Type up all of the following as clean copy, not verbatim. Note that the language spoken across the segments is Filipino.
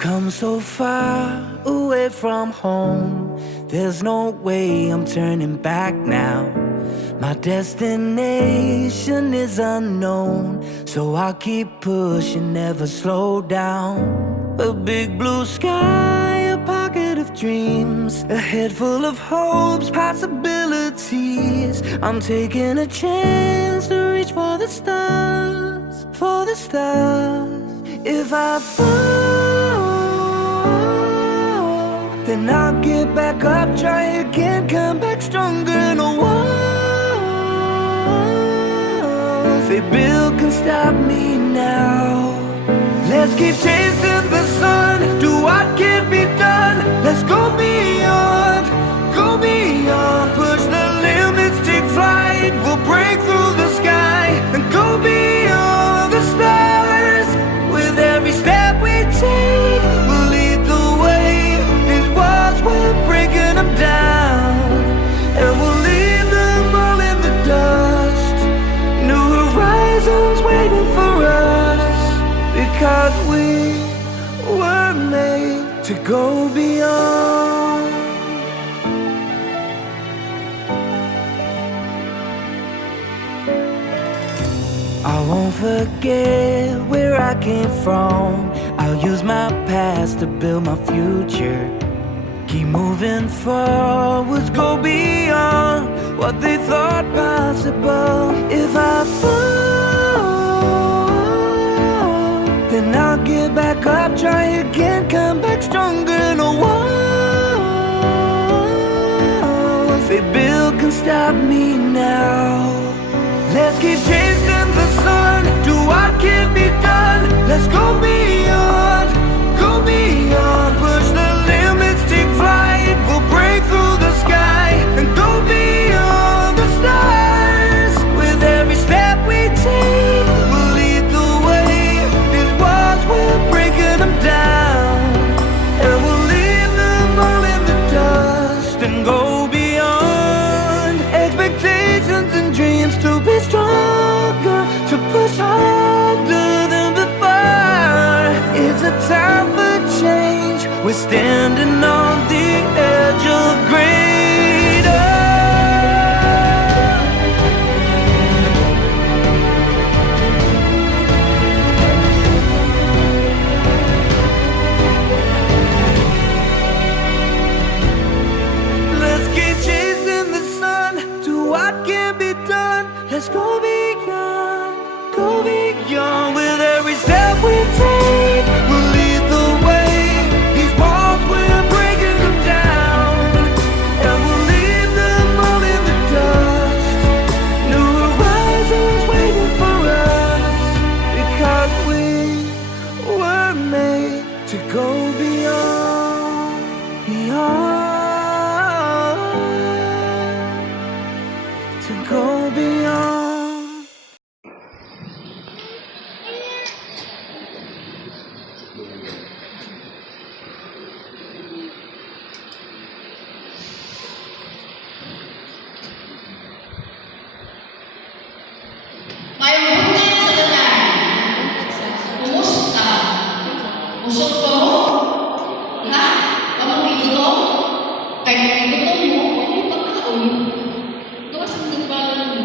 come so far away from home. There's no way I'm turning back now. My destination is unknown, so I'll keep pushing, never slow down. A big blue sky, a pocket of dreams, a head full of hopes, possibilities. I'm taking a chance to reach for the stars, for the stars. If I fall, then I'll get back up, try again, come back stronger. No walls they build can stop me now. Let's keep chasing the sun, do what can be done. Let's go beyond, push the limits, take flight. We'll break through the sky and go beyond the stars. With every step we take, we'll lead the way. These walls, we're breaking them down, and we'll leave them all in the dust. New horizons waiting for us, because we were made to go beyond. I won't forget where I came from. I'll use my past to build my future. Keep moving forwards, go beyond what they thought possible. If I fall, then I'll get back up, try again, come back stronger. No walls they build can stop me now. Let's keep chasing the sun, do what can be done. Let's go beyond, push the limits, take flight. We'll break through the sky and go beyond the stars. With every step we take, we'll lead the way. These walls, we're breaking them down, and we'll leave them all in the dust and go beyond expectations and dreams, to be stronger, to push harder than before. It's a time for change, we're standing on the edge of greater. Let's keep chasing the sun, do what can be done. Let's go beyond, with every step we take, we'll lead the way. These walls, we're breaking them down, and we'll leave them all in the dust. New horizons waiting for us, because we were made to go beyond, to go beyond. May buntag sa tanan. Kumusta? Usok ka mo? Ha? Kamang gigutong? Kay gigutong mo, hindi pa kaon. Gawas ang nagbalan mo.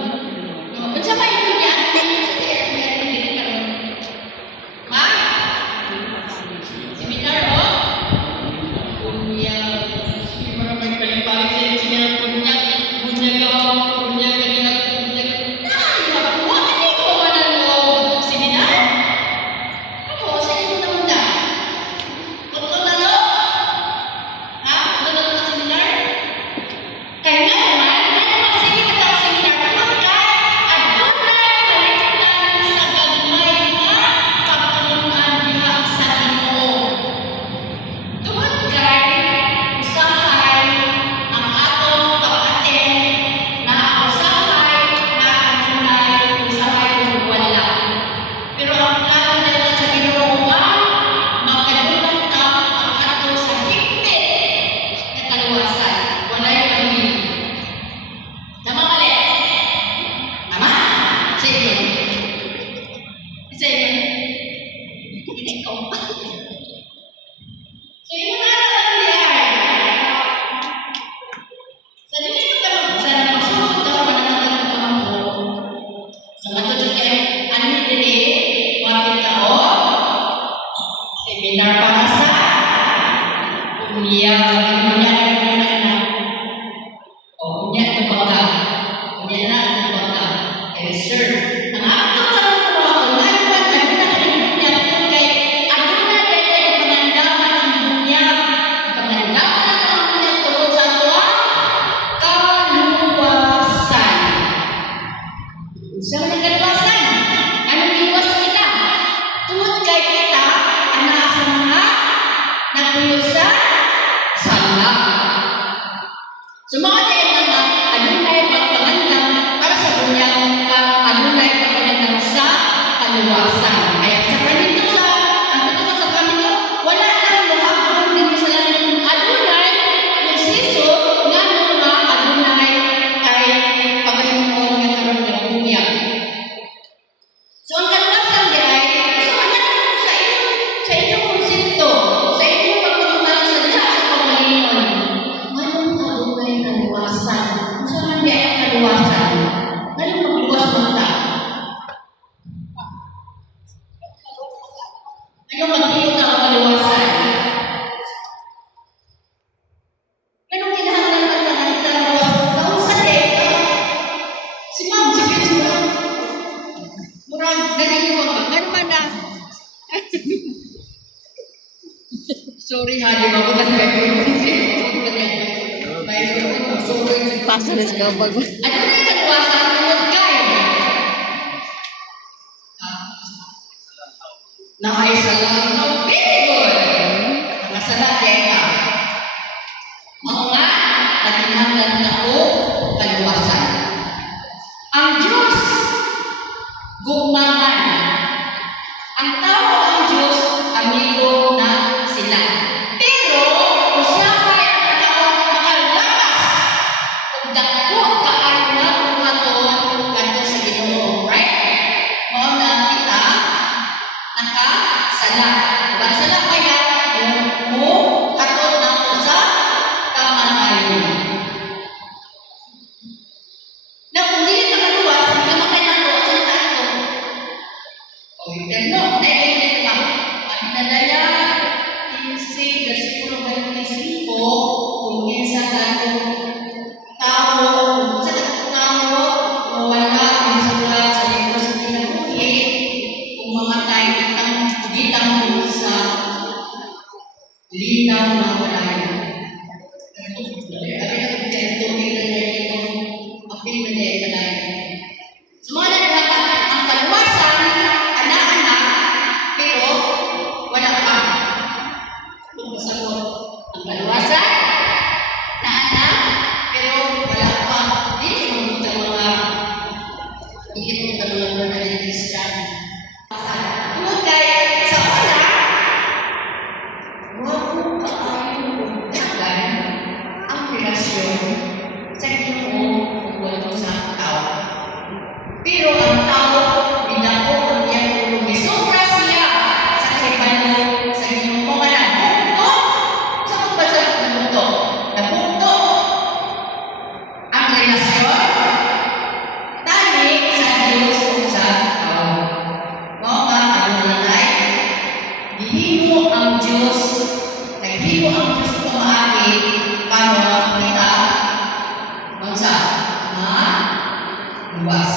ka. Hindi na nagpag ka. Yes, sir. Ang ato ka lang po ako, naman, ano na ang dunya, kay ano na dahil pangandaman ang dunya, pangandaman ang dunya tungkol sa ato, kaluwasan. Sa mga kaluwasan, anong iwas kita? Tungkol kay kita, anak sa mga napuyo sa sala. So mga dahil naman, adunay pagpangandam para sa bunyang adunay pagpangandam sa kaluwasan. Kaya sa kanito ang totoo sa kanito, wala nang muhapon din sa langit adunay proseso nga mga adunay kay paghimuon nga karon nga bunya. So ang kaluwasan di ay, so ano sa inyong konsepto, sa inyong pagpapamalang sa diha sa pamalingon. Anong adunay kaluwasan? Kung saan di ay kaluwasan? Anong magluwas mata? Anong magluwas ang kaluwasan? Anong kinahanglan mata ng kaluwasan? Kung sa deka, si Ma'am, si Ma'am, murag naniniwag ba? Ano man na? Sorry ha, di ba ko Pastor is ka pag ano na yung kaluwasan? Tungod kay nakaisalang no? Very good! Nakasala deka. Mga natinanglan na o kaluwasan. Ang Diyos, gugmangan. Ang tao ang Diyos, amigo na sila. Pero, kung siya ay ang tao makalakas, kung dako kaayo na buhaton kanto sa Ginoo, right? Mao na kita nakasala. Diba? Sala kaya mo katon na ko sa kamatayon. Na kung di ka kaluwas, hindi ka makainato sa tato. O interno, dahil hindi ka. Ang nadaya, 15, versikulo 25, kung kinsa gatong tao, kung sa gatong tao, o wala ang sulat sa libro sa kinabuhi, kung mamatay ditang sa linaw na kalayo. Abi na kung tinutulin na niya itong apil na niya kalayo. So mga nagkaka, ang kaluwasan, anak-anak, pero wala pa. Kung masagot, ang kaluwasan, anak-anak, pero wala pa. Hindi mo ito mga mga Christian. Tungod kay sa una, wag kaayo dagan ang relasyon sa Ginoo ug sa tao. Pero ang tao bidako ang iyang ulong gisobra siya sa kahibalo sa Ginoo nga nabukto. Sa pagbasa ng nabukto, nabukto ang relasyon tani sa Diyos ug sa tao. Mao nga ang nanay, gihimo ang Diyos, naghimo ang Diyos sa maagi para kita unsa luwas.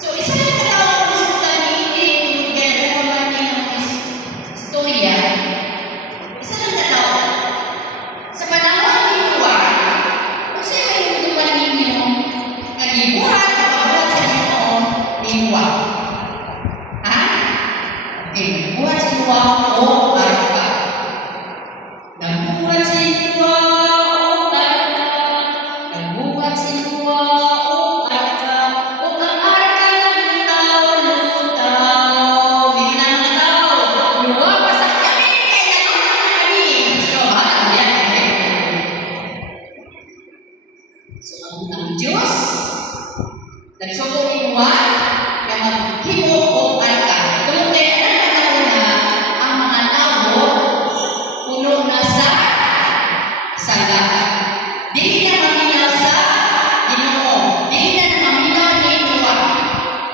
So isa lang katawag ko sa tani kaya ko man ng istorya. Isa lang katawag sa panahon ni Juan, kung sino yung duman ninyo nagibuhat at pagbuhat sa Ginoo ni Juan. Ha? Okay, buhat si Juan o arka. Nagbuhat si Juan o arka. Nagbuhat si Juan o arka. O ang arka ng lutaw. Hindi na mga tao. Luwa pa sa kami. Kaya naman kami. So, yan. So, ang Diyos, nagsuko ni Juan, na maghimo o arka. Kung kaya na ang mga tao, puno na sa sala. Dili na maminaw sa Ginoo. Dili na maminaw ni Juan.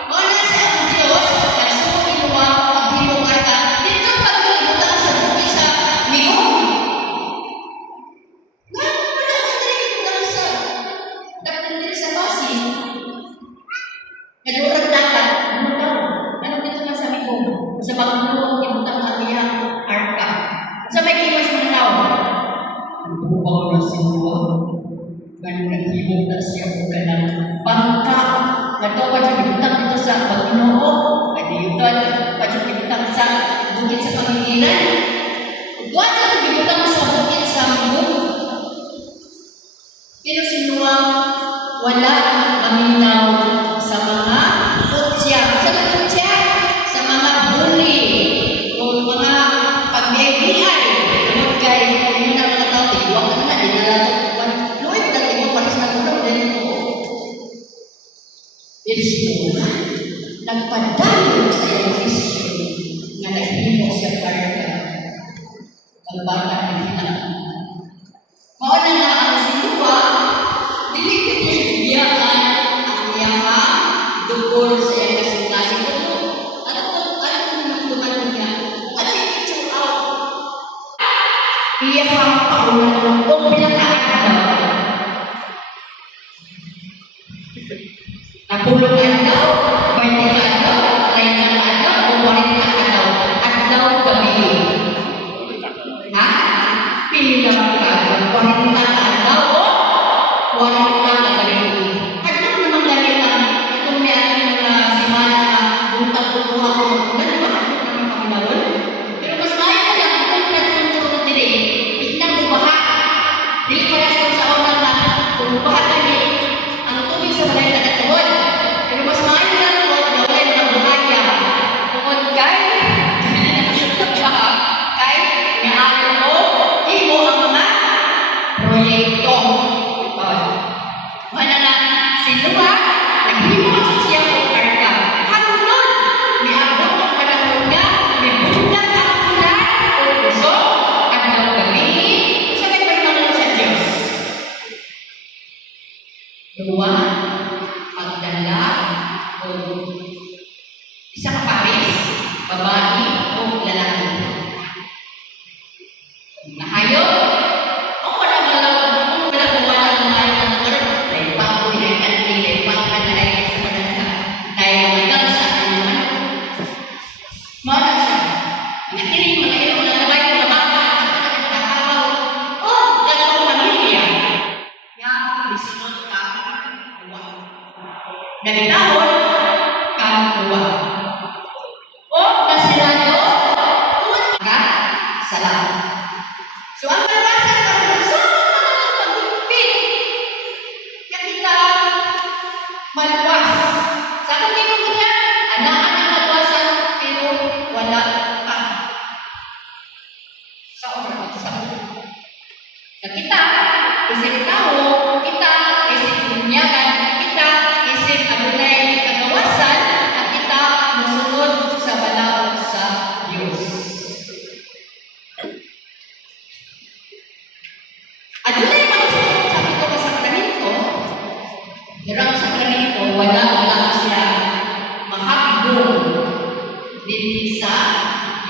Wala sa ang Diyos, nagsuko ni Juan, maghimo o arka. Dito paglibutang sa buki sa migong. Wala sa Panginoon ibutang ang iyang arka. Sa may kiwas mga tao, bubang na si Noah, naghibog na siya o kanang bangka. Nagkawad siya ibutang dito sa Panginoon, nagiyutan, siya ibutang sa bukid sa Panginoon. Huwag siya ibutang sa bukid sa Panginoon. Pero si Noah, wala maminaw sa mga kutya. Sa mga kutya, sa mga bully, o mga pag-BBI. Kamot kay, hindi na mga tao, tigwag ka na, dinala. Luwag na tigwag, pares na tulog din po. Pero si Noah, nagpadayon sa iyong vision na naghimo siya para ang bata ng hilang. Mauna na ang si Noah, dili ko niya bigyan ang iyang dukol sa iyang kasing-klasing ito. Ano nagtuman niya? Ano yung picture out? Iyang paulan o pinakaagaw. Napulungan daw, 20 daw, 30 daw, o 40 daw, at daw gabi. Ha? Pila ka, 40 daw, o 40 gabi. At doon naman gabi na, itong may ating mga simana na buntag-tutuha ko, di ba? At doon naman kami naroon. Pero mas maayon na lang, kung nagtunturo na dili, hindi na bubaha. Dili pa rin sa unang na, kung bubaha kami, ang tubig sa balay na natuhod. Pero mas maayon na lang, na walay mga buhaya. Tungod kay, hindi na nakasutang siya ka, kay, may araw ko, imo ang mga proyekto. Mana na, si Noah, naghimo ang siya kong arka. Hanggang, may abot ang panahon niya, may bundag ang ulan, o puso, at daw gabi, sa may pagmamahal sa Diyos. Noah, pagdala, o isa ka pares, babae, o lalaki. Nahayo, o wala ang mga dahil baboy, dahil kanti, dahil bangka, dahil sa madagka, dahil magang sa kanyang Mara siya. Pinatiring mga ilo, mga gabay, mga bangka, sa kanyang nakakabaw, o gatong pamilya. Nga, bisunod ka, uwa. Nagitahon, ka, uwa. O nasirado, uwan ka, salam. So, ang pagkasan ka, pag-upit. Yang kita maluwas. Sa akin tingin ko niya, anaan ang maluwasan, pero wala ka. Sa oras, sa oras. Yang kita, isip tao, kita, isip bunyagan, kita, isip abunay kagawasan, at kita musunod sa balaod sa Diyos. At yun ay magsasabi sabi ko sa sakramento, darang sakramento, wala siya mahakbong din sa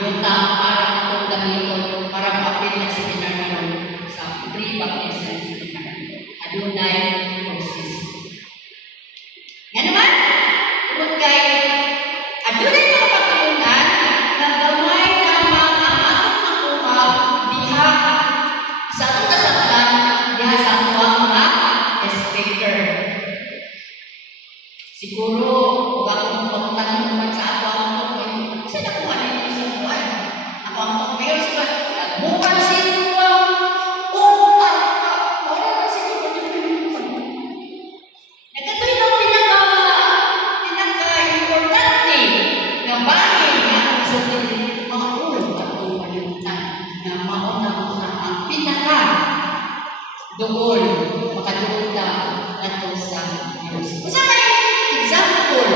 yuta para itong gamiton para mapapit na seminaryo sa pre-baptism seminaryo. Adunay process. Nga naman, tungkol kay adunay mga pagtulunan na gamay lamang ang atong nakuha diha sa atong kasabtan diha sa atong mga speaker. Siguro, kung akong pagtanong naman sa ato ang pagkain, kasi nakuha nito sa buwan. Ako ang pagkain, sila, nagbukan sila, wala na siguro nagkatuloy na pinaka-importante na bagay na sa mga ulong atong palimutan na mauna-una ang pinaka-doon, makadoon na nato sa Diyos. Kung sa kayo, example,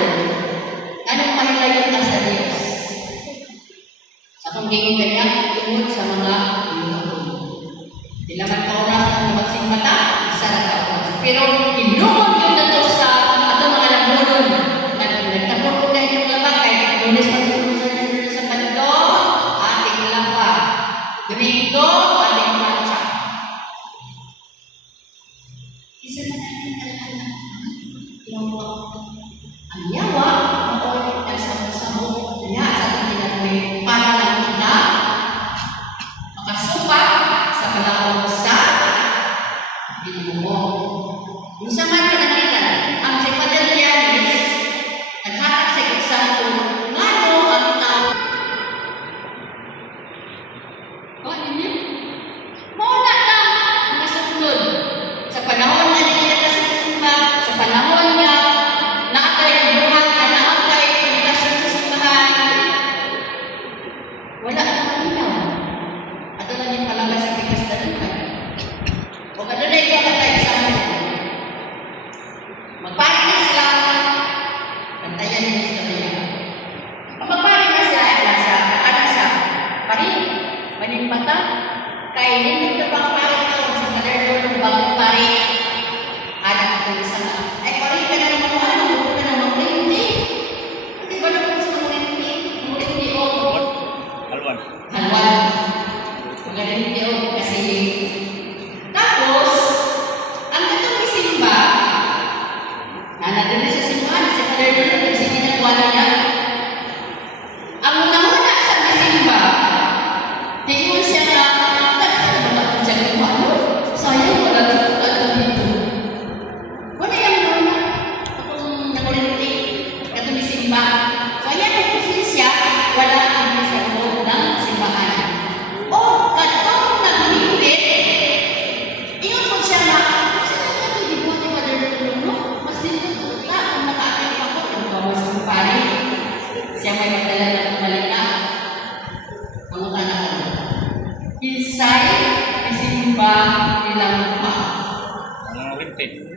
anong mahilayon na sa Diyos? Sa kung tingin kanya, tungod sa mga inuhon. Dilaman ka oras ng magsing mata, isa na ka oras. Pero inuhon yun na to sa atong mga lamunon. Nagtapon ko na inyong labak, kaya lunes sa panito, ating lapa. Domingo, ating pancha. Isa na natin alaala. Yung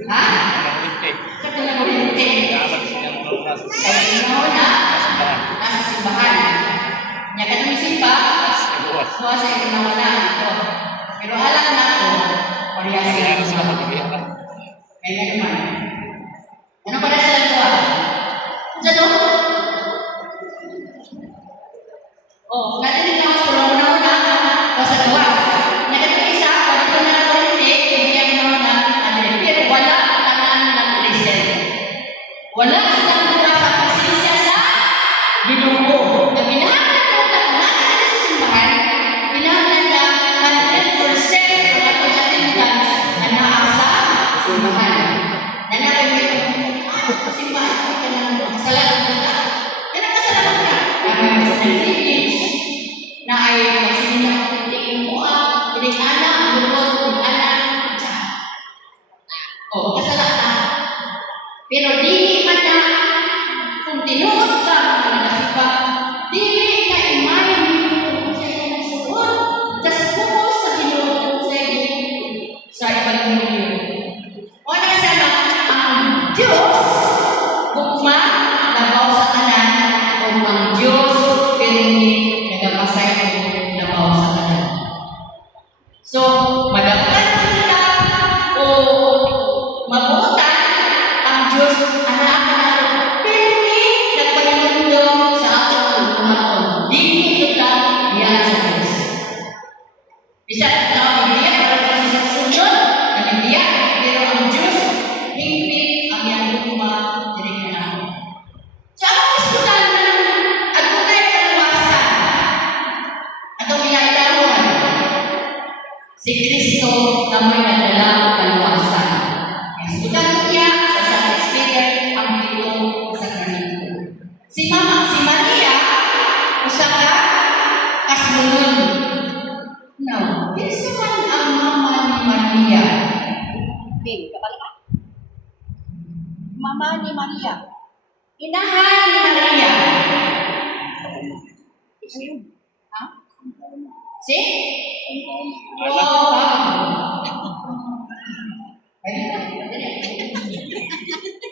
Ha? Katong nakuryente. Kaya ino na nasa simbahan. Nya katong simba, kuha sa itinawa na ito. Pero alam na ako, parehas sila. Kaya naman. Ano para sa kuha? Sa to? Oh, natin na sa una-una o sa kuha. Nagatong isa, pag ito na nakuryente, hindi ang na pero wala tanan ng listen. Wala silang mura sa pasensya sa Ginoo. Na pinahanglan na natin sa simbahan, pinahanglan na 100% ang atong attendance na naa sa simbahan. Na namin simbahan ko ka ng kasalanan ka. Yan ang kasalanan ka. Na may masinagiging na ay magsisinang hindi mo hindi anak, lupot, hindi anak, o kasalanan. Pero dili man na kung tinuod ka mga nagasipa, dili na imay mo sa iyong suot. Just focus sa Ginoo sa Ebanghelyo. O na sana ang Diyos gugma labaw sa tanan o ang Diyos pirmi nagapasay o labaw sa tanan. So, madagdag kita o mabutan ang Diyos anak na pirmi nagpahimundong sa atong kumaton. Dili kita diyan sa Diyos. Bisa na hindi para sa sunod na hindi pero ang Diyos hindi ang iyang luma diri na. So, ang iskutan at tunay kaluwasan atong ilailawon si Kristo na may nagdalang kaluwasan. Iskutan niya sa Saint Peter ang pitong sakramento. Si Maria usa ka kasmunod. Now, kinsa man ang mama ni Maria? Bin, kapal ka? Mama ni Maria. Inahan ni Maria. Ha? Si? Oh,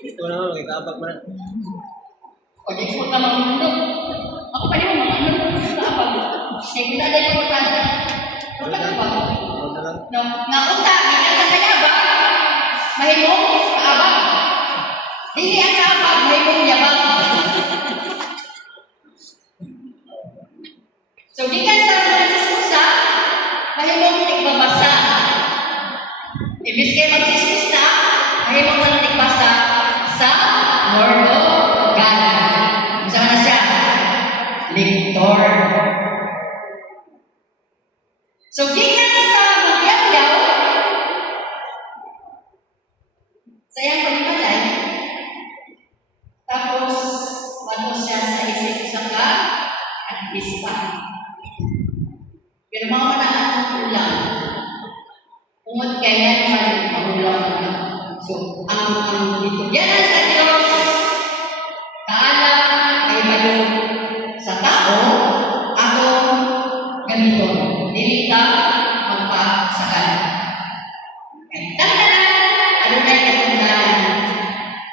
Ito naman, magkakabag mo na. pwede ko ka mamundok. Ako pa rin mo mamundok. Kaya ginada yung matanda. Kapag ba? No, naunta, ikan sa kayabag, mahimong kaabag. Dili ang kaabag, mahimong yabag. So, gikan sa Franciscusa, mahimong tigbabasa. Ibig kayo magsisista, mahimong ka tigbasa sa Lord of God. Saan na siya? Lector. So, gikan sa Magyangyaw, sa iyang palimalay, tapos, bago siya sa isip sa ka, at bispa. Pero mga manaan ng ulang, umot kaya naman magulang na. So, ang bitugyanan sa Diyos, kaalam ay balong sa tao, atong gamiton. Dili ka magpasakal. Tanda-tanda, ano na yung katunggalan?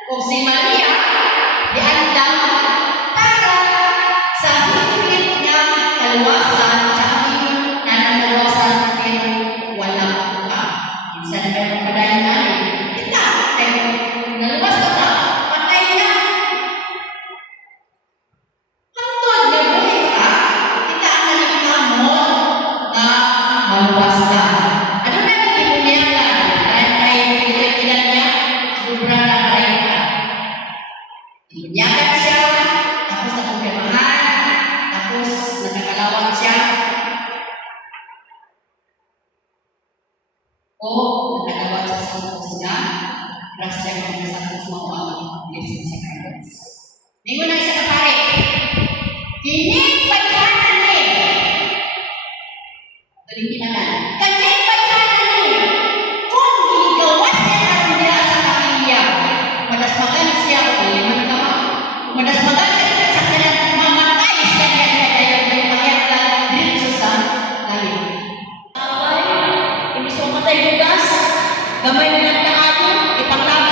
Kung si Maria, diandang para sa higit na kaluwasan, sa higit na kaluwasan, pero wala ka. Minsan na yung padayon namin. Kita, pero naluwas ka na, patay na. Hantod na buhay ka, kita ang nalimang mo na maluwas ka. Ano na yung ipunyalan? Ay pinag-ilan niya, sobra na rin ka. Ipunyakan siya, tapos nakumpirmahan, tapos nagkakalawang siya. O nakatawag siya sa kusina, ras siya kung nasa kusma o ang blessing sacraments. Ningon na isa ka pare, kinig pagkanan ni. Galing kinanan. Kinig pagkanan ni. Kung gigawas niya ang niya sa pamilya, madasmagan siya o liman ka ma. Madasmagan siya sa kanyang mamatay siya niya yung pangyayari diretso sa langit. Away, imbis mo matay bugas, gamay na lang kaayo, ipanglaban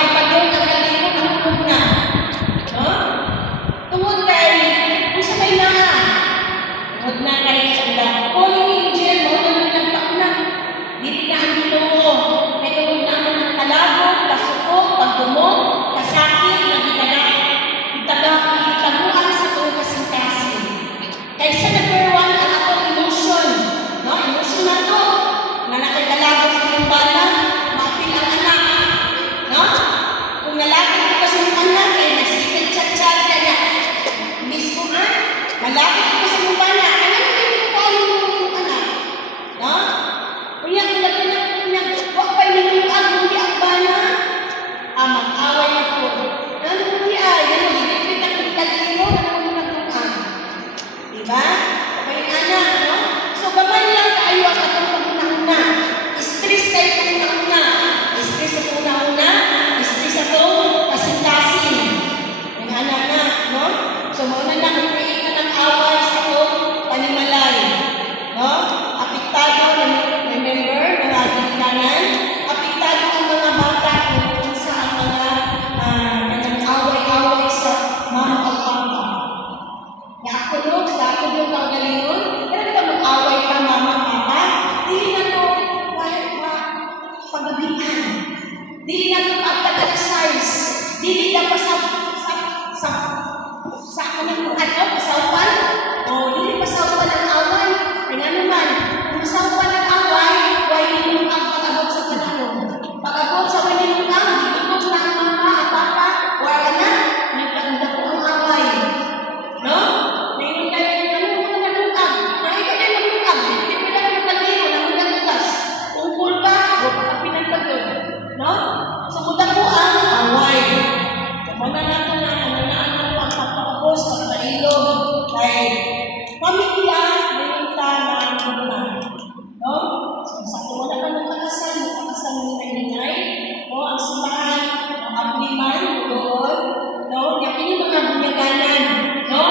pabunyaganan, no?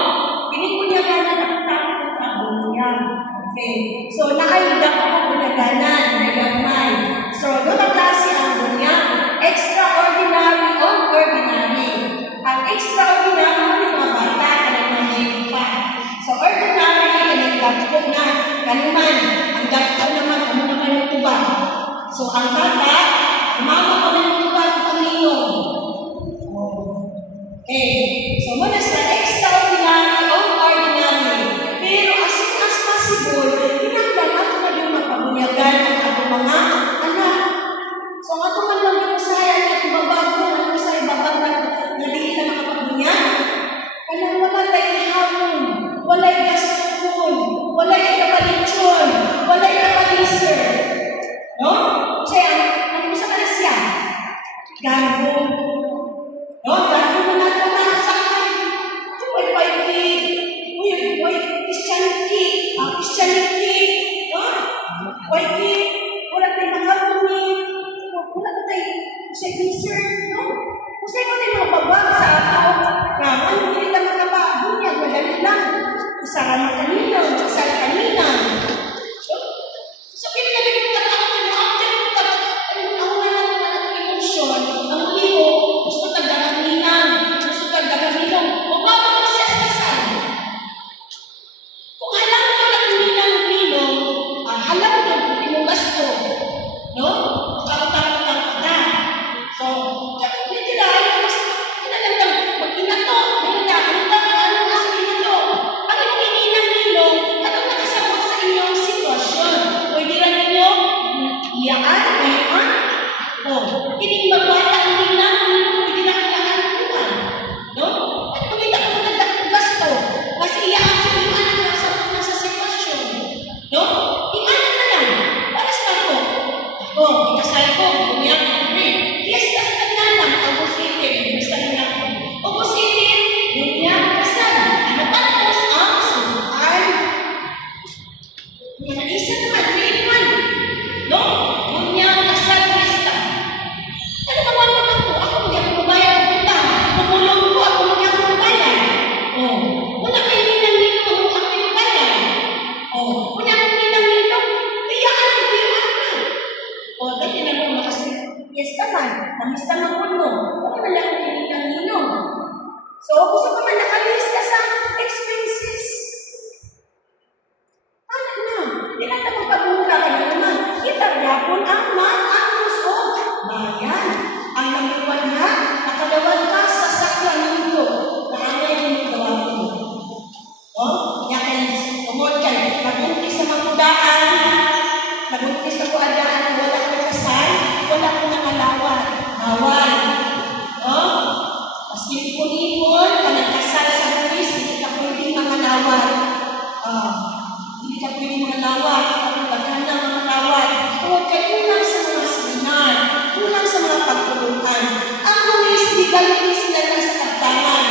Pinibunyaganan ang tao sa bunyag. Okay. So, nakaida ko pabunyaganan, may gamay. So, doon ang klase ang bunyag. Extraordinary o ordinary. Ang extraordinary mo yung mga bata, kanilang mga pa. So, ordinary, kanilang gagpo na, kaniman. Ang gagpo naman, kamo naman yung tuba. So, ang bata, umaga pa man yung tuba, kanino. Okay. So, muna sa extraordinary o ordinary. Pero as soon as possible, pinagdalat na yung mapabunyagan ang ating mga anak. So, ang ating man lang yung saya at babago, ang sa ibabag na di na makapabunyag. Kaya wala tayong hamon, wala yung gaston, wala yung kapalitsyon, wala yung kapaliser. No? Kasi ano sa kanya siya? Gago. No? Gago mo na ito na sa akin. Uy, Christianity. Christianity. No? Uy, wala tayong nakapuni. Wala ba tayo sa research, no? Kung sa'yo mo tayo mababag sa ato, naman, hindi na makapabunyag, madali lang. Isa ka ng kanina, isa ka kanina. So, pinagin mo talaga ako yung object mo talaga. Ako na lang ang emotion. Ang liho, gusto tagdagaminan. Gusto tagdagaminan. O baka mo siya sa kasal. Kung halang mo lang ninang-ninong, halang mo lang hindi mo gasto. No? Makakutang-utang ka na. So, literal, mas pinagandang mag-inato. Ano nga sa inato? Ang iyong ininang-ninong, at ang nakasabot sa inyong sitwasyon. Pwede lang ninyo, iyaan, mayroon. O, kining magbata ang ninang-ninong, pwede lang iyaan naman. No? At kung hindi ako gasto, kasi iyaan sa inyong anak na sa sitwasyon. No? Iyaan na lang. Para sa ako. Ako, ikasal ko, bumiyak ko. Fiesta sa Tagnalang, August 18, basta na ako. August 18, bumiyak, kasal. Natapos ang subukan. Naisa naman, 3-in-1. No? Bumiyak, kasal, fiesta. Ano naman naman ko? Ako hindi ako mabayad ng utang. Pumulong ko, ako hindi ako mabayad. Oh, wala kayo ninang-ninong ako ang pinabayad. Oh, wala akong ninang-ninong. Iyaan ko. O, dati na mo makasip. Yes naman, namista ng mundo. Huwag na lang ang ninang-ninong. So, gusto pa man nakalis ka sa expenses. Ano na? Hindi na ito magpagmula ka na naman. Itagyapon ang mag-anos o bayan. Ang namiwan niya, nakalawan ka sa sakya nito. Naangay din yung gawa ko. O, yakin, umod kayo. Nag-umpis sa magudaan. Nag-umpis sa kuadaan na wala ka kasal. Wala ko nangalawat. Bawal. No? Mas pinipon-ipon, ka nagkasal sa buwis, hindi ka pwedeng mangalawat. Hindi ka pwedeng mangalawat. Pagkana ng mangalawat. Huwag kayo kulang sa mga seminar. Kulang sa mga pagtulungan. Ang buwis, di galis na lang sa pagtangan.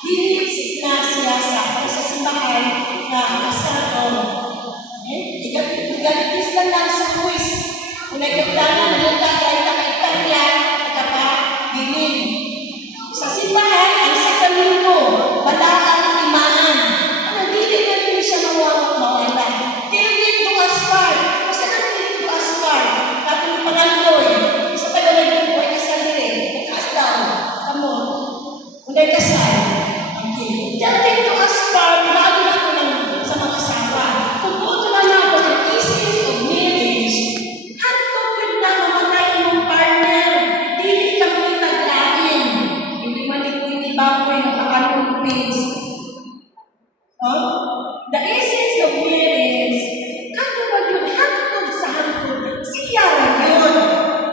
Dili siya sa simbahan na kasal o. Igalis na lang sa buwis. Kung nagkaklangan, nagkaklangan na kaitarya, nagkakadinin. Sa simbahan, ang sa kamino, wala ang imanan. Dili na rin siya mawawala. Dili ito aspar. Kasi natin ito aspar. Tapos yung pangandoy. Isa tayo na yung buhay kasal rin. Kaas daw. Kamu. Kung nagkasal. Okay. Dati ito aspar, bago na ito lang sa mga asawa. Kung buto na lang ako ng essence of marriage, na mamatay yung partner, dili ka mo itaglain. Hindi man ito yung ibaboy na kakanong page. The essence of marriage, kato ba yun? Hantod sa hantod. Siya lang yun.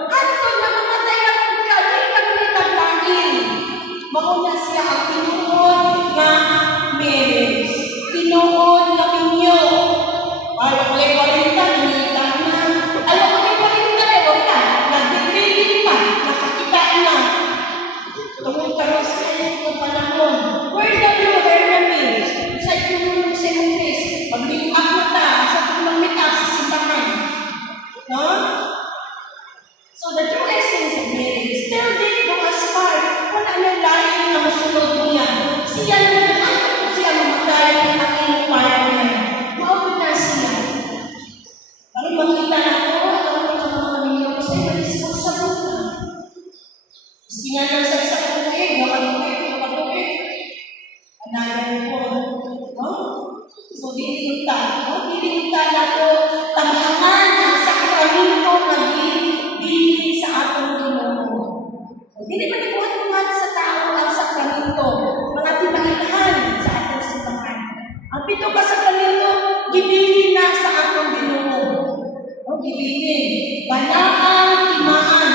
Hantod na mamatay na kung ka, dili ka mo itaglain. Mauna siya ang ako tamhangan ang sakramento naging sa atong Ginoo. Dili man ikuhat sa tao ang sakramento, mga tibahihan sa atong simbahan. Ang pito ka sakramento gibilin na sa atong Ginoo. Gibilin, banaan, timaan.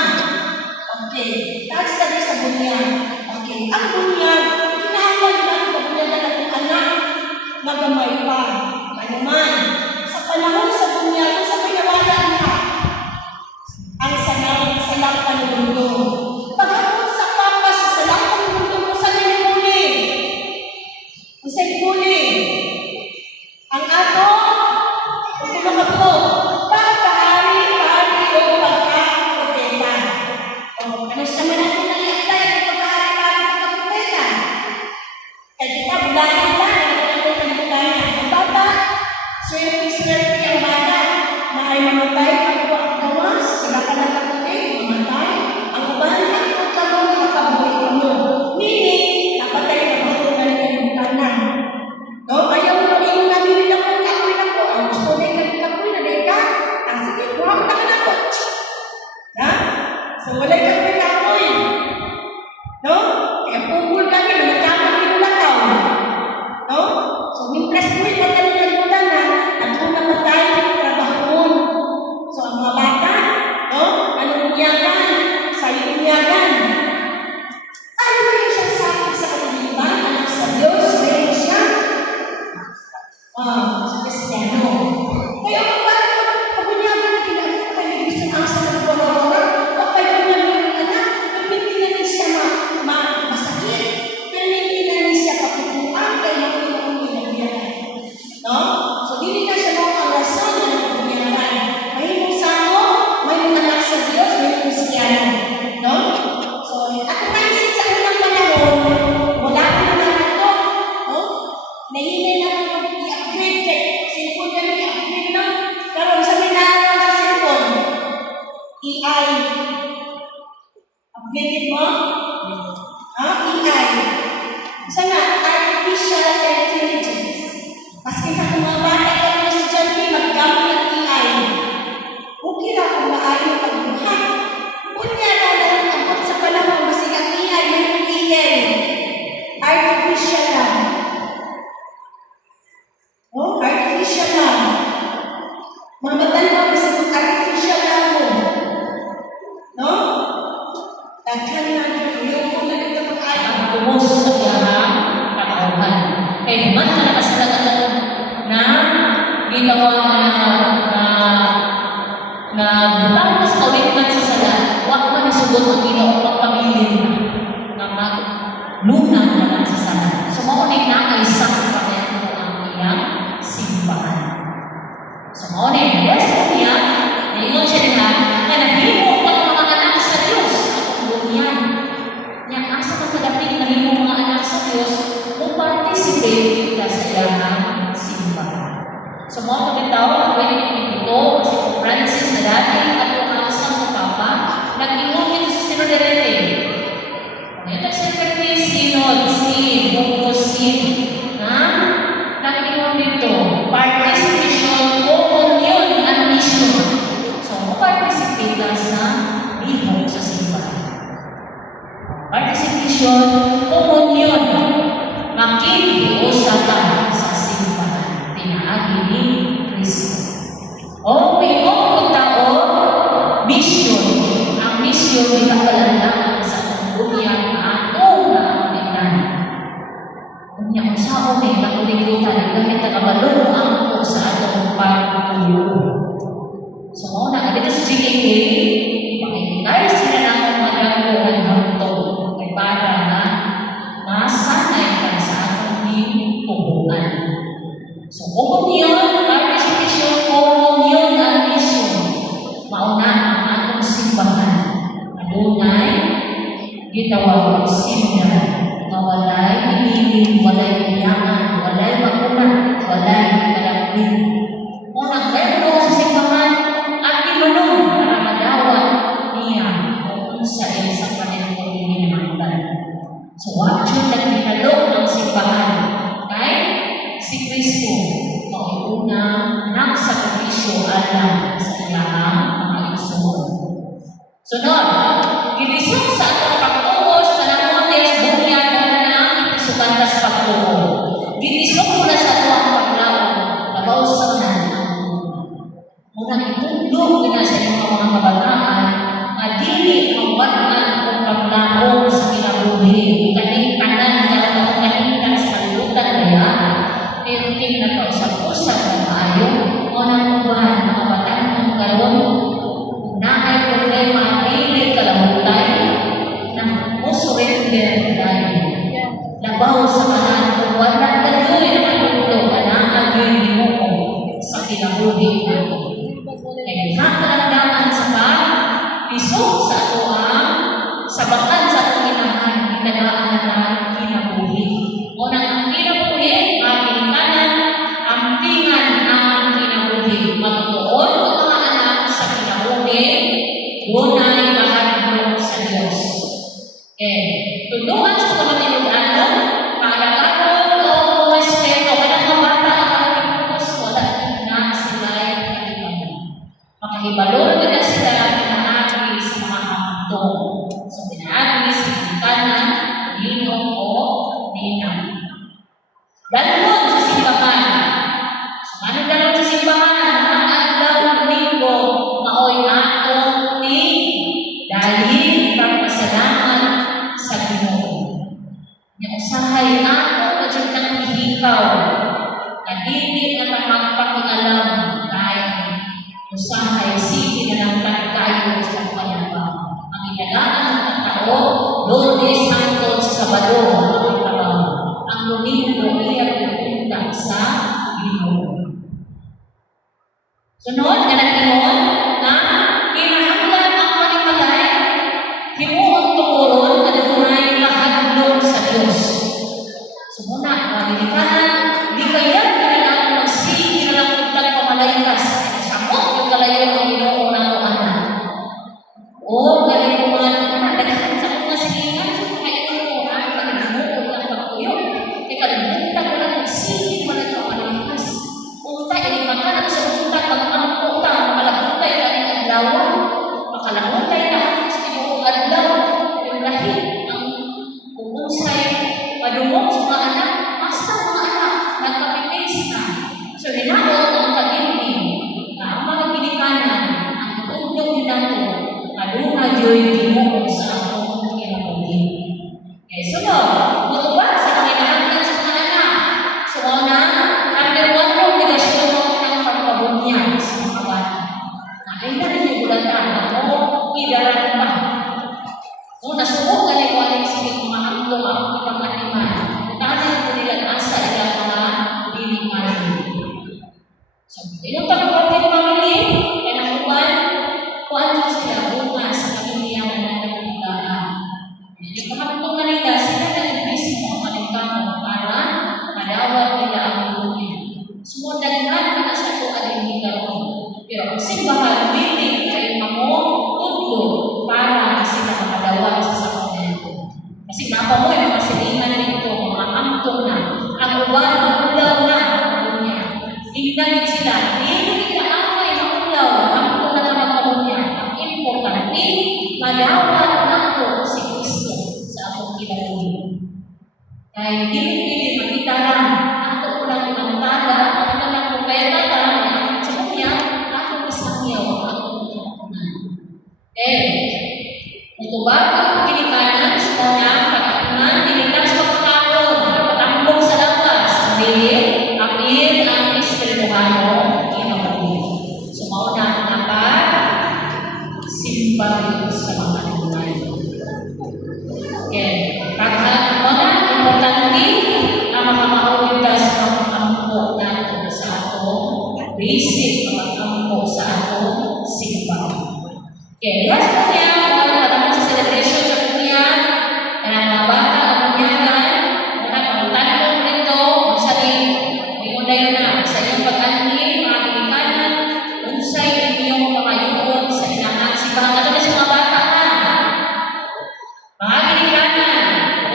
Okay, taas tayo sa bunyag. Okay, ang bunyag, kinahanglan natin sa bunyag na ng anak magamay pa. Ano man, sa panahon sa bunyag, kung sa pinawala niya, ang salang panubundong. Paghapon sa papa sa salang panubundong, kung saan nilipuli? Kung saan nilipuli? Ang ato, kung pinakato, pagkahari o pagka-propeta. Ano sa man natin naliatay ang pagkahari o pagka-propeta? Kaya kita bulahin tayo, ang bata, swerte ang bata, na ay mamatay paggawas, kadakalang kapatid, mamatay, ang uban ang pagkalong makabuhay mo. Meaning, napatay na matungan ng tanan. No? Ayaw mo yung nabili na po, kapoy na po. Ang gusto na yung kapoy na deka. Ang sige, kuha ko na po. Ha? So, walay kapoy. No? Kaya pungkul kami, nagkama yung lakaw. No? So, mintras mo yung pagkalunan na, at kung namatay, trabahon. So, ang mga bata, no? Anong unyagan? Sa'yo unyagan. Ano ba yung siya sa akin sa kaliban? Anak sa Diyos, mayroon siya. Sa Kristiyano. Kaya kung parang pabunyagan na kinagin pa yung gusto ang asa ng buwan-buwan, kapag bunyagan ng anak, hindi na siya masakit. Pero hindi na siya kapituan, kaya makulong pinagbiyagan. No? So, hindi na siya mga ang rason na nagpabunyagan. May yung sano, may yung anak sa Diyos, may yung Kristiyano. No? So, at mindset sa unang panahon, wala ko naman ito. No? Nahinay na i-upgrade kay cellphone kami, i-upgrade na. Karoon sa minaran sa cellphone, AI. Upgraded mo? Ha? AI. Sana, artificial intelligence. Maski sa mga bata ka ng estudyante, maggamit ng AI. Okay na kung maayo pagbuhat. Kunya na lang abot sa panahon, kasi ang AI may AI. Artificial lang. Oh, artificial lang. Mamatan mo kasi artificial lang mo. No? Daghan na yung kung nagkakapag-ayaw. Ang tumos sa iyahang katauhan. Kaya naman ka nakasalagatan na ginawa na butang sa kawitman sa sala, huwag mo na sugot ang Ginoo pagpabilin na magluna na lang sa sala. So, maunay na ay sakramento ang iyang simbahan. So, maunay, yes po niya, naingon siya nila, na nahimo ang mga anak sa Diyos. Ang bunyan. Yang asa ka kadating nahimo mga anak sa Diyos, kung participate ka sa iyang simbahan. So, mga kapitaw, ang 2022, si Francis na dati, at ang asang ng Papa, nag-ingon ito sa Sinodalite. Ito sa Sinod, Sin. Nag-ingon dito, participation, communion, and mission. So, participate ka sa lihok sa simbahan. Participation, communion, makikiusapan sa simbahan, pinaagi ni Kristo. O may taon, mission. Ang mission ay kapalantaan sa pagbunyag na atong naalitan. Kanya kung saan may nakulikutan, gamit na kabalong ang sa atong pagtulong. So, mauna, dito sa GKK, ipakikitay sila ng mga damuhan hangto ay para na masanay ka sa atong hinubuhan. So, communion, participation, communion, and mission. Mauna ang atong simbahan. Adunay, gitawag seminary. Walay bilin, walay biyangan, walay maguna, walay kalapin. Unang dahil sa simbahan, at imanong para madawat niya kung sa iyo sa kanilong pagmimimangtan. So, what should nagpinalo ang simbahan? Kay si Kristo. mauna nagsakripisyo alang sa iyang mga igsoon. Sunod, gilisod sa atong pagtuo sa namotes bunyag na nang isukan tas pagtuo. Gilisod mo na sa atong paglaon, labaw sa kanan. Muna itudlo na sa inyong mga kabataan na dili mawatan kung paglaon sa kinabuhi. Kaning tanan kaning tanan sa kalibutan kaya pero tingnan ko usap-usap na maayo o nang uban ang kabataan ng karon naay problema dili kalabutan ng musurrender dahil labaw sa kanan kung wala tayo'y nakatulog na naagay Ginoo sa kinabuhi natin. Kaya nakalandaman sa pag-isog sa ato ang sabakan sa atong inahan itagaan na lang kinabuhi. O nang kinabuhi, pinikanan, ampingan ang kinabuhi. Magtuon ang mga anak sa kinabuhi, dunay mahadlok sa Diyos. Tulungan sa pamatinudanon, maalagaron o respeto. Kaya mga bata ang pagkikus, wala na sila'y kalimutan. Makahibalon na sila pinaagi sa mga hamtong. So, pinaagi sa pinikanan, ninong o ninang. Dalon sa simbahan. So, ano dalon sa simbahan? Ang adlaw ng linggo, maoy atong ni dahil pagpasalamat sa Ginoo. Yung usahay atong adjud ng hihikaw na dili na magpakialam kahit usahay sige na lang tayo sa panabang. Ang inagaan ng tao, Lunes hangtod sa Sabado ang trabaho. Ang Domingo iyak ipunta sa Ginoo. Sunod nga nag-ingon na kinahanglan ang manimalay himuon tukuron na dunay mahadlok sa Dios. So muna, maginikanan, di kaya kinahanglan magsige na lang untag pamalaykas. Samot yung kalayo ang Ginoo ng anak. O kalipungan daghan sa mga silingan sa mga ito ang paghimuon ng pagtuyo. Kalimutan ko lang magsige man ang pamalaykas. Unta inimakan at sa unta pag-amputan makalahuntay ka ng adlawan. Makalahuntay na sa inyong adlaw. Yung lahit ang umunsay padungog sa mga anak. Basta mga anak nagkapipis na. So hinaot ang kagiming na ang mga ginikanan ang tundog yun nato adunga Diyo'y Ginoo sa atong kinabuhi. Okay, sunod, mutuban sa kinahanglan sa mga anak. So na, number 1 yung negasyon mo ng pagpabunyag sa mga bata. Ay na rin yung bulatan mo, idaran pa. No, nasubok ka rin kung aling sige mga hamdong ang ipamatiman. Tanin ko nila asa ilang mga binimali. So, ilang pagpapalit ng family, kaya nakuban, kuwan sila bunga sa pamilyaman ng nagtigaan. Yung pagkakatong kanila, sila nag-ibis mo ang kanitamo para madawat nila ang dunya. Sumundagan na sa ito aling karon. Pero ang simbahan, willing kayo tutlo para sila makadawat sa sakit. Kasi napamoy mga silingan nito, mga hamtong na, ang uban, maulaw na ang dunya. Tingnan sila, hindi kita amay maulaw, hamtong na naman kamunya. Ang importante, madawat nato si Kristo sa akong kinabuhi. Kaya hindi magkitaran, ato ko lang imantala, ato lang kung kaya tata, sa kunya, ato isangyaw ang akong kinabuhi. Ito ba, ang kinikanan sa kanya, pag-atiman, dinitas pagkakaroon, patambong sa labas, apil ang espirituhano, kinabuhi. So, mauna ang apat, simba sa mga tunay. Okay. Mga importante na makamaulitas ang pag-ampo natin sa atong basic pag-ampo sa atong simba. Okay. Last po niya, kung ano sa celebration sa kuya, na mga bata ang kunyagan, ang tanong nito, masaling, imunay na sa iyong pag-anli, mga kinikanan, unsay inyong pangayuon sa inahan. Simbahan ka na sa mga bata na. Mga kinikanan,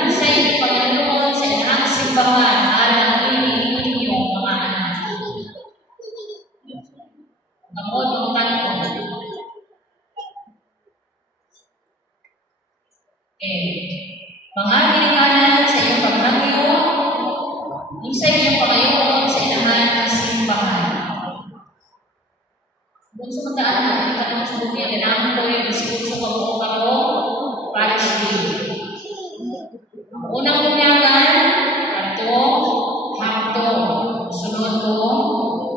unsay inyong pangayuon sa inahan simbahan, alang inyong mga anak. Mga ginikanan sa iyong paghangyo, yung sa iyong pangayoon sa inahan ng simbahan. Doon sa magdaanan, kita naman sa buti, kailangan ko yung diskurso pag-uok ako para sa iyo. Ang unang bunyagan, kanto, hakto, sunod ko,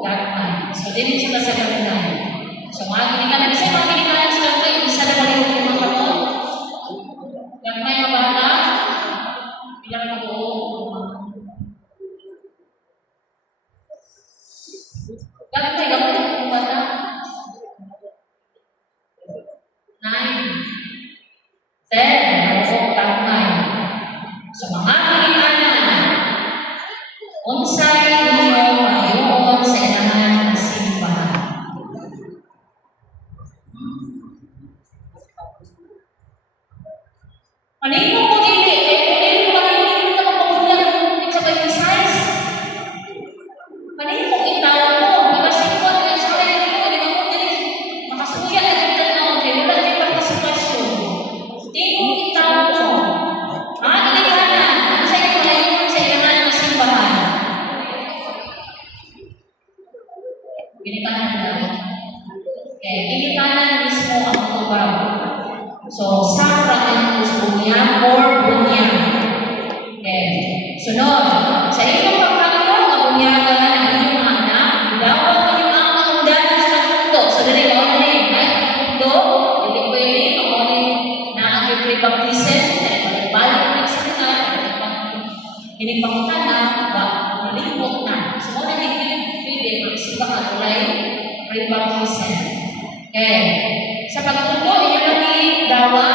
gagman. So, din sila sa gagman. So, mga ginikanan, isa yung mga ginikanan sa gagman, isa na pala yung mga kapon. Gagmay ang bata, bilang ako. Gagmay ang bata. 9, 10, ako gagmay. So, mga ginikanan, unsay ninyo mayoon sa inahan ng simbahan. Kanino mo dili? Kanino mo ka mapabunyag ng sa bawat size? Kanino mo itawa mo? Nakasikot na sa kanya nyo. Di ba mo dili? Makasuya na yung tanong. Kaya wala kayo partisipasyon. Kanino mo itawa mo? Mga ginikanan, ang sa'yo malayon sa inahan ng simbahan. Ginikanan lang. Okay, ginikanan mismo ang tubag. So, sacramentous bunyag or bunyag. Okay. Sunod, sa inyong pagkakalo, ang bunyagan ang inyong mga anak, dapat inyong mga kaundanan sa pagmundo. So, dali, ako na rin, ay pagmundo, hindi pwede, ako na rin, nakag-free baptism, dahil balik ng saktan, hinipangutan na, malingkot na. So, ako na rin, pwede, mag-isipag at ulay, free baptism. Okay. Sa pagmundo, iyon na rin, dawa,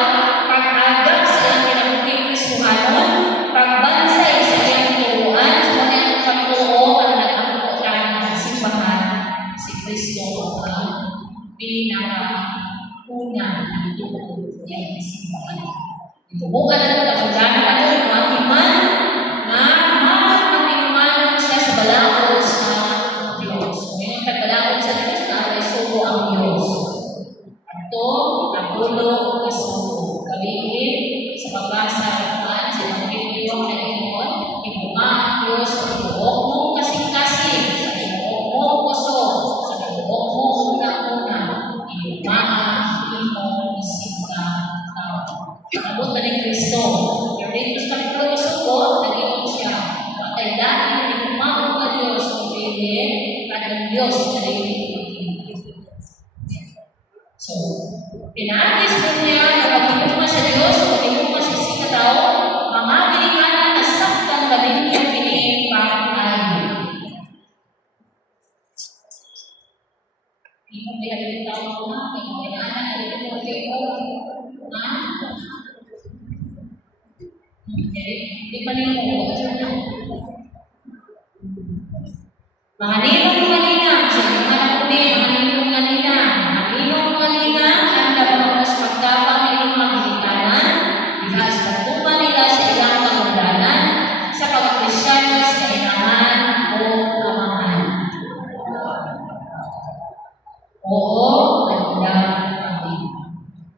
pag-agap sa iyang pinakuting Kristuhanon, pagbansay sa iyang turuan, sa mga pagtuo ang nag-angkotan ng simbahan, si Kristo ang pinaka-unang tuo niyang simbahan. Itubukan ang pagkakudahan ako, makiman, na makinuman siya sa balakot sa Diyos. Ngayon, tagbalakot sa Diyos, na ay suko ang Diyos. Ito, nagulo, isuko. Gawin sa pagbasa ng sa Evangelyo na iyon, ibunga ang Diyos sa buhok mong kasing-kasing, sa buhok mong puso, sa buhok mong una-una, ibunga ang imong isipna tao. Nabot na ni Kristo. Pero rin gusto ng Kristo ko, nag-iwan siya. Patay dahil ibunga ang Diyos, kung pwede, at ang Diyos na rin. So, pinaagis mo niya na pag-ibunga sa Diyos o pag-ibunga sa isang katao, mga ginikanan na saktan na din niya pinipag-ay. Hindi mo may tao ko na, may ginikanan na rin mo kayo. Ha? Hindi pa rin mo. Mga ninong kanina, sa mga nakunin, mga ninong kanina, ninong kanina, ang dapat magtapang nilang mga ginikanan, ihas pagtupa nila sa ilang kamundanan, sa pagkristyano sa inahan o amahan. Oo, handa kami.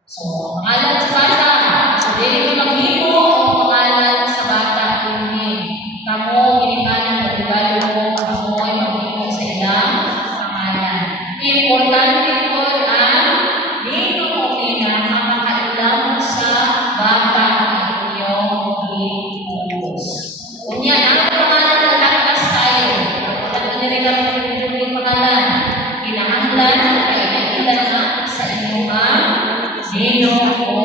So, ang pangalan sa bata, so dili ko maghimo o pangalan sa bata ini. Kamo, ginikanan o regalo mo, kamo ay maghimo sa ilang pangalan. Importante po ang ninong o pinaka-makailangan sa bata ang inyong ginugos. Kunya, ang pangalan ng lakas tayo. At iniregal ko yung pangalan. Kinahanglan ang kailangan na sa inyong ninong o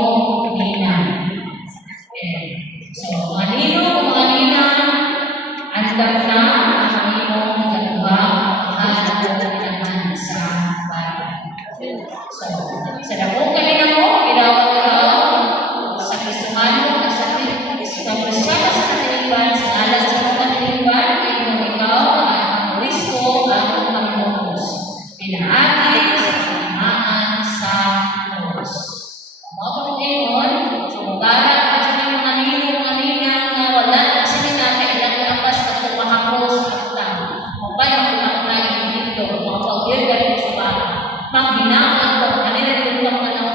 ninang. So, mga ninong o mga ninang, andam na ang inyong katubang at naman sa bayan. So, sa dakong kanina mo, ginawa ko sa Kristuhano at sa Kristyana sa kaniliban, sa alas sa kaniliban, ay kung ikaw ang Kristo ang Panginoon. Pinaagin sa kamaan sa Diyos. Mga Panginoon, sumugaran at sa mga ninong kanina na wala na sila na kailang lapas at kumahapos at mabay ang kulak na yung dito, mga pag-irgal sa bahay. Maghinaan ko, kanila rin ang mga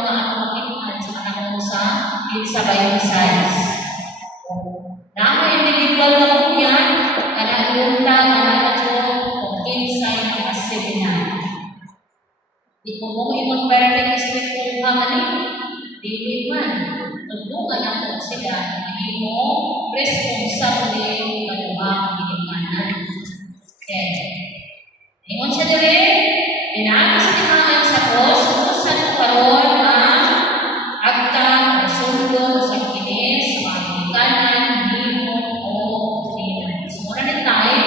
dili man tulungan ako sila hindi mo responsable kanuhang ginikanan. Okay. Ingon siya dire, inaagos timaan sa Diyos, usan mo karon ang agta o sulod sa kinis, sa mga ginikanan, limon o linan. Sumura ni tayo,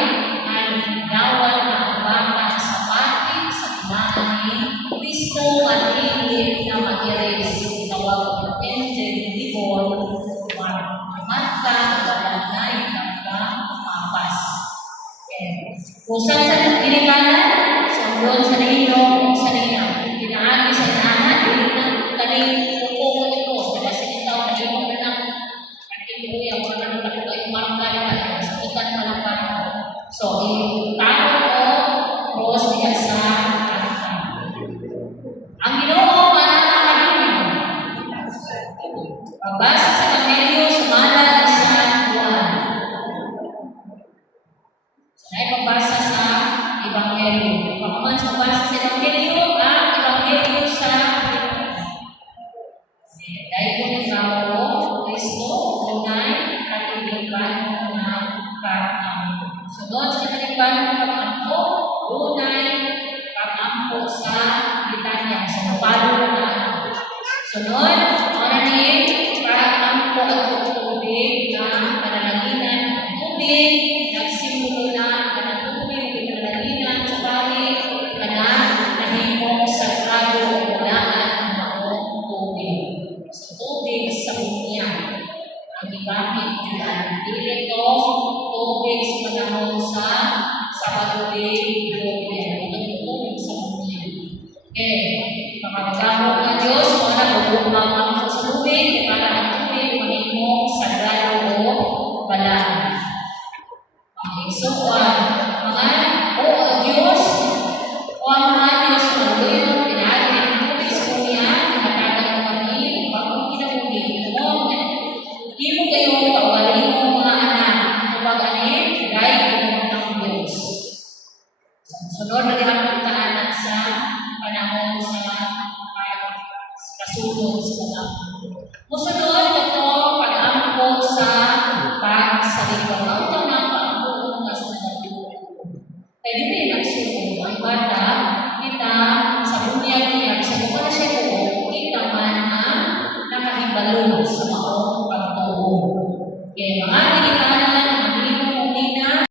ang gawad na bata sa pati sa timaan ni Kristo at higit na mag-erase. Tawag ng angel, libon, mata, balanay, mapas. Usan sa ginikanan, sumron sa nino, sa nina. Pinaagi sa inahan, hindi na kaning upo ito. Kaya sa itaw, naging na ng pagkibuhi, ang mga nagpapito yung marangay, sa ikan malapan. So, tao ko, cross niya sa kanta. Ang Ginoo, mananakalimin. Pagbasa sa Evangelyo, sumalat sa Juan. Ay pagbasa sa Evangelyo. Pagkaman sa pagbasa sa Evangelyo, ang Evangelyo sa dahil po ng tao, Kristo, tunay, at ilipan ng pag-ampo. So doon sa ilipan ng pag-ampo, tunay, pag-ampo sa litanya, sa mapalo na ano. Sunod, pag-ampo at tubig na panalaginan ng tubig, nagsimulo na tubig, pinalalinan sa balik, kana nahimong sagrado walaan ang maong tubig. Sa tubig sa bunya, ang igamit diyan. Dili to tubig sa panahon sa Sabado-day, Robin. Ang tubig sa bunya. Okay, makakagamo ng Diyos, kung bubukang ang sa tubig, para ang tubig mahimong sagrado o walaan. Okay, so, ang Diyos, o ang mga Diyos, ang pinahali ng tubig sa kuya, nakatagan mo kami, bagong kinabuhi. Hindi mo kayo pagwali mo mga anak, kapag anin, dahil mo ng Diyos. Sunod na dihapuntaan sa panahon sa kasulong sa pag-ampo. Musunod ito, pag-ampo sa pagsaliwa. Ang tamang pag-ampo na sa nagpapalito. Kaya di ba yung nagsulong ang bata, kita sa bunyag niya,